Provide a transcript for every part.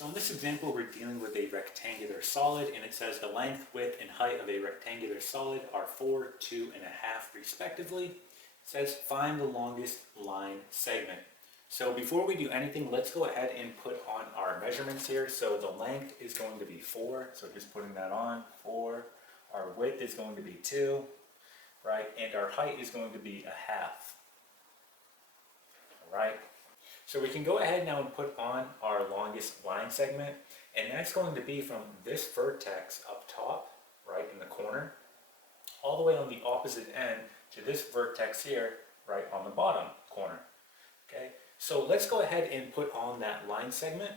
So in this example, we're dealing with a rectangular solid, and it says the length, width, and height of a rectangular solid are 4, 2.5 respectively. It says find the longest line segment. So before we do anything, let's go ahead and put on our measurements here. So the length is going to be 4, so just putting that on, 4. Our width is going to be 2, right? And our height is going to be 1/2. All right? So we can go ahead now and put on our longest line segment, and that's going to be from this vertex up top, right in the corner, all the way on the opposite end to this vertex here, right on the bottom corner. Okay, so let's go ahead and put on that line segment.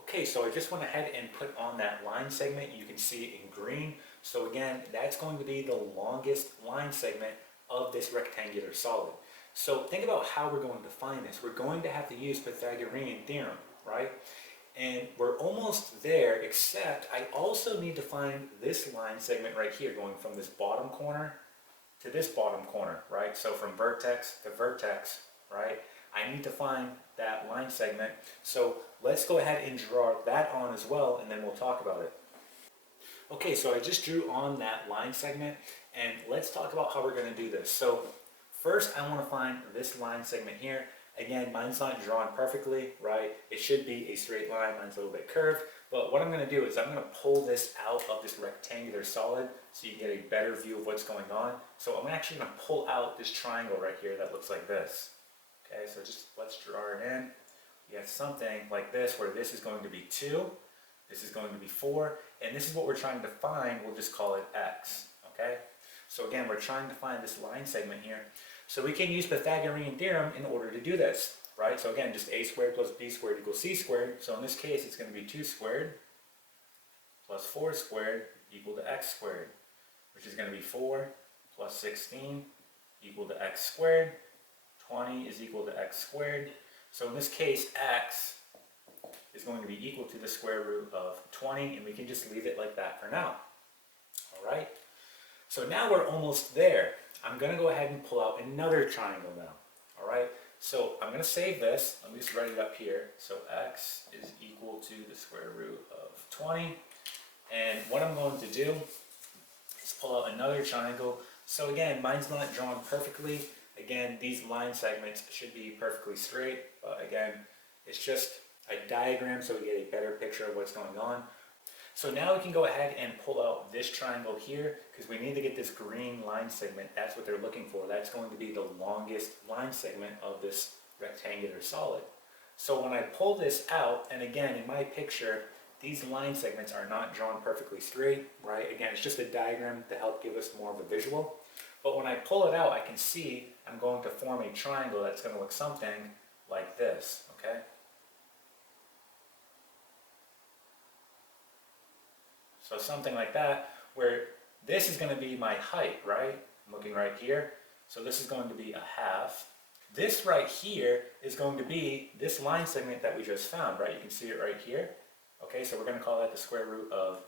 Okay, so I just went ahead and put on that line segment. You can see it in green. So again, that's going to be the longest line segment of this rectangular solid. So think about how we're going to find this. We're going to have to use Pythagorean Theorem, right? And we're almost there, except I also need to find this line segment right here, going from this bottom corner to this bottom corner, right? So from vertex to vertex, right? I need to find that line segment. So let's go ahead and draw that on as well, and then we'll talk about it. Okay, so I just drew on that line segment, and let's talk about how we're going to do this. So first, I want to find this line segment here. Again, mine's not drawn perfectly, right? It should be a straight line. Mine's a little bit curved. But what I'm going to do is I'm going to pull this out of this rectangular solid so you get a better view of what's going on. So I'm actually going to pull out this triangle right here that looks like this. Okay, so just let's draw it in. You have something like this where this is going to be 2, this is going to be 4, and this is what we're trying to find. We'll just call it x. Okay? So again, we're trying to find this line segment here. So we can use Pythagorean Theorem in order to do this, right? So again, just a squared plus b squared equals c squared. So in this case, it's going to be 2 squared plus 4 squared equal to x squared, which is going to be 4 plus 16 equal to x squared. 20 is equal to x squared. So in this case, x is going to be equal to the square root of 20, and we can just leave it like that for now. All right? So now we're almost there. I'm going to go ahead and pull out another triangle now. All right? So I'm going to save this. Let me just write it up here. So x is equal to the square root of 20. And what I'm going to do is pull out another triangle. So again, mine's not drawn perfectly. Again, these line segments should be perfectly straight, but again, it's just a diagram so we get a better picture of what's going on. So now we can go ahead and pull out this triangle here because we need to get this green line segment. That's what they're looking for. That's going to be the longest line segment of this rectangular solid. So when I pull this out, and again, in my picture, these line segments are not drawn perfectly straight, right? Again, it's just a diagram to help give us more of a visual. But when I pull it out, I can see I'm going to form a triangle that's going to look something like this, okay? So something like that, where this is going to be my height, right? I'm looking right here. So this is going to be 1/2. This right here is going to be this line segment that we just found, right? You can see it right here. Okay, so we're going to call that the square root of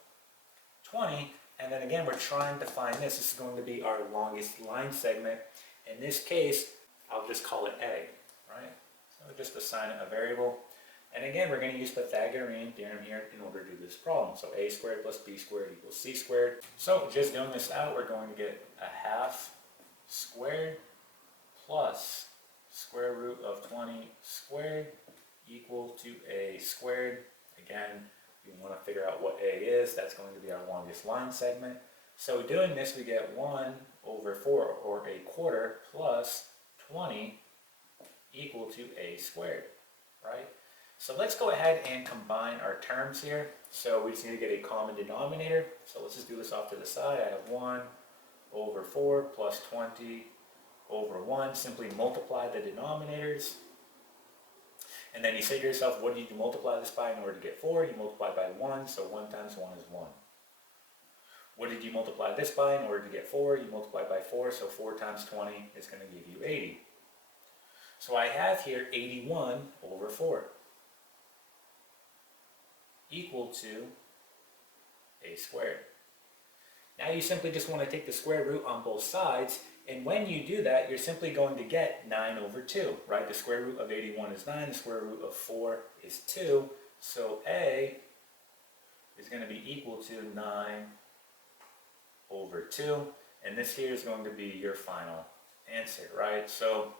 20. And then again, we're trying to find this. This is going to be our longest line segment. In this case, I'll just call it A, right? So just assign it a variable. And again, we're going to use Pythagorean Theorem here in order to do this problem. So a squared plus b squared equals c squared. So just doing this out, we're going to get 1/2 squared plus square root of 20 squared equal to a squared. Again, we want to figure out what a is. That's going to be our longest line segment. So doing this, we get 1/4, or a quarter, plus 20 equal to a squared, right? So let's go ahead and combine our terms here. So we just need to get a common denominator. So let's just do this off to the side. I have 1/4 plus 20/1. Simply multiply the denominators. And then you say to yourself, what did you multiply this by in order to get 4? You multiply by 1, so 1 times 1 is 1. What did you multiply this by in order to get 4? You multiply by 4, so 4 times 20 is going to give you 80. So I have here 81/4 equal to a squared. Now you simply just want to take the square root on both sides, and when you do that, you're simply going to get 9/2, right? The square root of 81 is 9, the square root of 4 is 2, So A is going to be equal to 9 over 2, and this here is going to be your final answer, right? So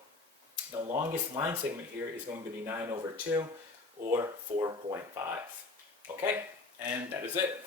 the longest line segment here is going to be 9 over 2, or 4.5. Okay, and that is it.